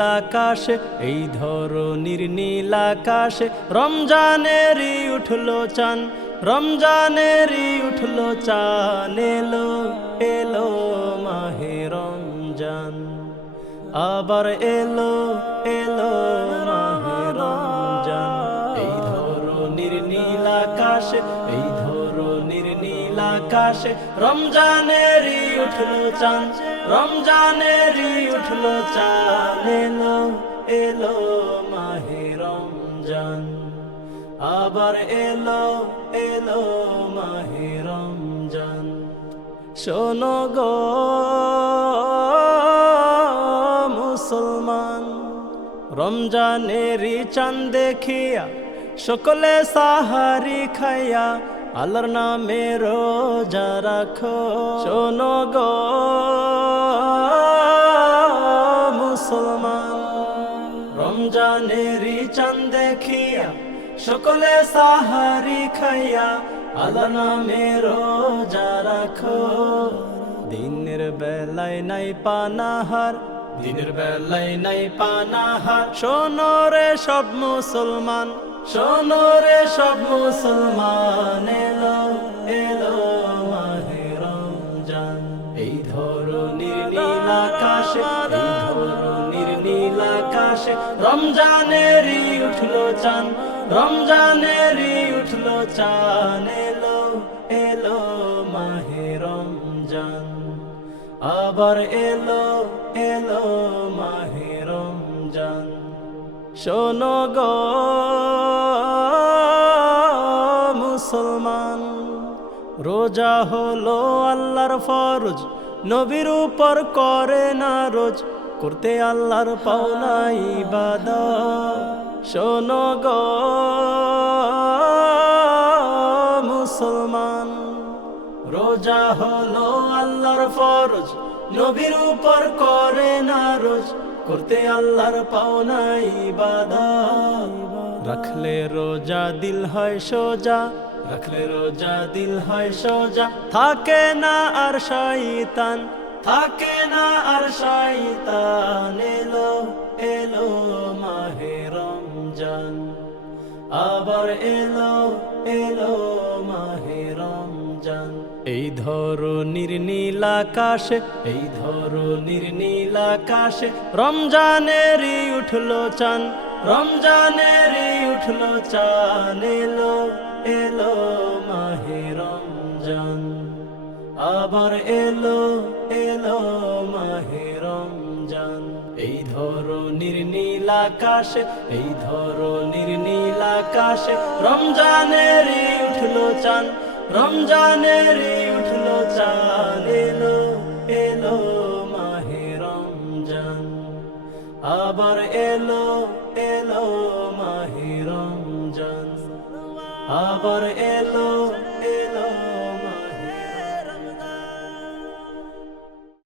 আকাশে এই ধরো নির্নীল আকাশে রমজানেরই উঠল চান, রমজানেরই উঠল চান, এলো এলো মাহে রমজান। আবার এলো এলো মাহে রমজান। এই ধরো নির্নীল আকাশে এই আকাশে রমজানেরই উঠল চান রমজানেরই উঠল চান এলো এলো মাহে রমজান। আবার এলো এলো মাহে রমজান। শোনো গো মুসলমান রমজানেরই চাঁদ দেখিয়া সকলে সাহারি খাইয়া আল্লাহর নামে রোজা রাখো। শোনো গো মুসলমান রমজানেরই চাঁদ দেখিয়া সকলে সাহারি খাইয়া আল্লাহ নামে রোজা রাখো। দিনের বেলায় নাই পানাহার, দিনের বেলায় নাই পানাহার। শোনো রে সব মুসলমান শোনো রে সব মুসলমান, এলো এলো মাহে রমজান। এই ধরনের নীল আকাশে, এই ধরনের নীল আকাশে রমজানেরই উঠল চান, রমজানেরই উঠল চান, এলো এলো মাহে রমজান। আবার এলো এলো মাহে রমজান। শোনো গো রোজা হলো আল্লাহর ফরজ, নবীর উপর করে না রোজ। করতে আল্লাহর পাওনা ইবাদত। শোনো গো মুসলমান, রোজা হলো আল্লাহর ফরজ, নবীর উপর করে না রোজ। করতে আল্লাহর পাওনা ইবাদত। রাখলে রোজা, দিল হয় সোজা। রাখলে রোজা, দিল হয় সোজা। থাকে না আর শয়তান, থাকে না আর শয়তান। এলো এলো মাহে রমজান। আবার এলো এলো মাহে রমজান। এই ধরো নির্নীল আকাশে, এই ধরো নির্নীল আকাশে রমজানেরই উঠল চান রমজানেরই উঠল চান। এলো এলো মাহে রমজান, আবার এলো এলো মাহে রমজান। এই ধরো নির্নীল আকাশে, এই ধরো নির্নীল আকাশে রমজানেরই উঠল চান রমজানেরই উঠল চান। এলো এলো মাহে রমজান, আবার এলো আবার এলো